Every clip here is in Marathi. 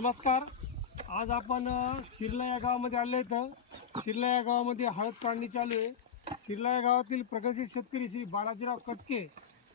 नमस्कार. आज आपण सिरला या गावामध्ये आलो तर सिरला या गावामध्ये हळद काढणी चालू आहे. सिरला या गावातील प्रगतशील शेतकरी श्री बालाजीराव कटके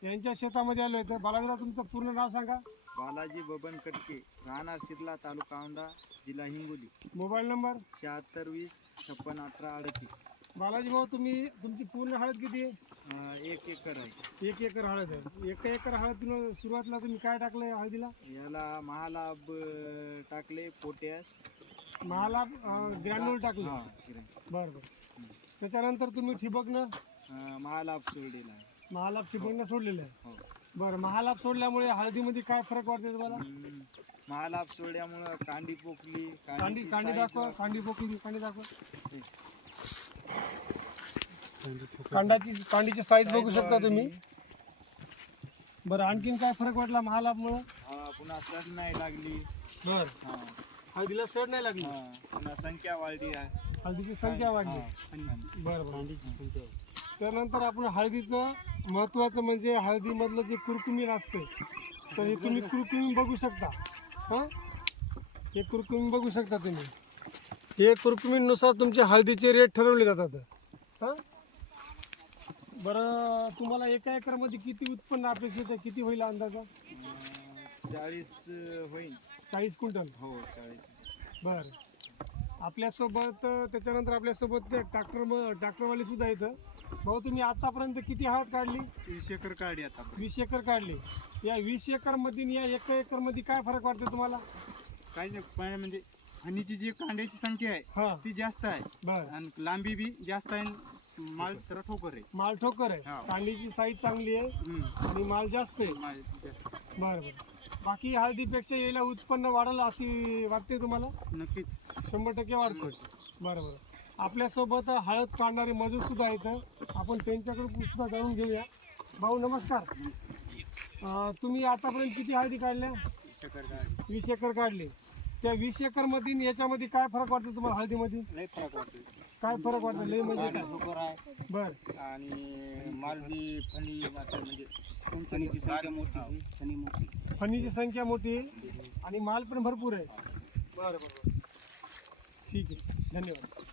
यांच्या शेतामध्ये आलो तर बालाजीराव तुमचं पूर्ण नाव सांगा. बालाजी बबन कटके राहणार शिरला तालुका औंढा जिल्हा हिंगोली. Mobile number. शहात्तर वीस छप्पन अठरा अडतीस. बालाजी भाऊ तुम्ही तुमची पूर्ण हळद किती? आहे अं, एक एकर आहे. एक एकर हळद आहे. एक एकर हळद सुरुवातीला तुम्ही काय टाकलं हळदीला? याला महालाभ अं, टाकले पोटॅश. महालाभ ग्रॅन्युल टाकलं. हा किरण. बरं बरं. त्याच्यानंतर तुम्ही ठिबकनं अं, महालाभ सोडलेला आहे. महालाभ ठिबकनं सोडलेलं आहे. हो. बरं महालाभ सोडल्यामुळे हळदीमध्ये काय फरक वाटते तुम्हाला? हम्म, महालाभ सोडल्यामुळं कांडी पोकली कांडी कांडी दाखवा कांडी पोकळी कांडी दाखवा. कांडाची कांडीची साईज बघू शकता तुम्ही. बरं आणखीन काय फरक वाटला महालाभमुळं हा, पुन्हा सड नाही लागली. बर. हा, हळदीला सड नाही लागली? हा, पुन्हा संख्या वाढली आहे. हळदीची संख्या वाढली. हा, बरं बरं. त्यानंतर आपण हळदीचं महत्वाचं म्हणजे हळदीमधलं जे कुरकुमीन असते तर हे तुम्ही कुरकुमीन बघू शकता. हां? हे कुरकुमीन बघू शकता तुम्ही. हे कुरकुमीनुसार तुमचे हळदीचे रेट ठरवले जातात. हां? बरं तुम्हाला एका एकरमध्ये किती उत्पन्न अपेक्षित आहे? किती होईल अंदाजा? चाळीस होईल. चाळीस क्विंटल? हो चाळीस. बरं. आपल्यासोबत त्याच्यानंतर आपल्यासोबत ते ट्रॅक्टर ट्रॅक्टरवाले सुद्धा येतं भाऊ तुम्ही आतापर्यंत किती हळद काढली? तीस एकर काढी आता. वीस एकर काढली. या वीस एकरमध्ये या एका एकरमध्ये काय फरक वाटतो तुम्हाला? काय नाही, म्हणजे हानीची जी कांड्याची संख्या आहे हां. ती जास्त आहे. बरं. आणि लांबी बी जास्त आहे. आणि माल जरा ठोकर आहे. माल ठोकर आहे. कांडीची साईज चांगली आहे हम्म. आणि माल जास्त आहे. माल जास्त बरं बरं. बाकी हळदीपेक्षा यायला उत्पन्न वाढेल अशी वाटते तुम्हाला? नक्कीच. शंभर टक्के वाढतो. बरं बरं. आपल्यासोबत हळद काढणारे मजूर सुद्धा आहेत. आपण त्यांच्याकडून सुद्धा जाणून घेऊया. भाऊ नमस्कार. अं, तुम्ही आतापर्यंत किती हळदी काढल्या? वीस एकर काढले. त्या वीस एकर आणि याच्यामध्ये काय फरक वाटतो तुम्हाला हळदीमध्ये? लय फरक वाटतोय. काय फरक वाटतो लय म्हणजे काय? आहे. बर. आणि माल बी फणी म्हणजे फणीची संख्या मोठी फणी मोठी. फणीची संख्या मोठी आहे. आणि माल पण भरपूर आहे. बरं बरं. ठीक आहे. धन्यवाद.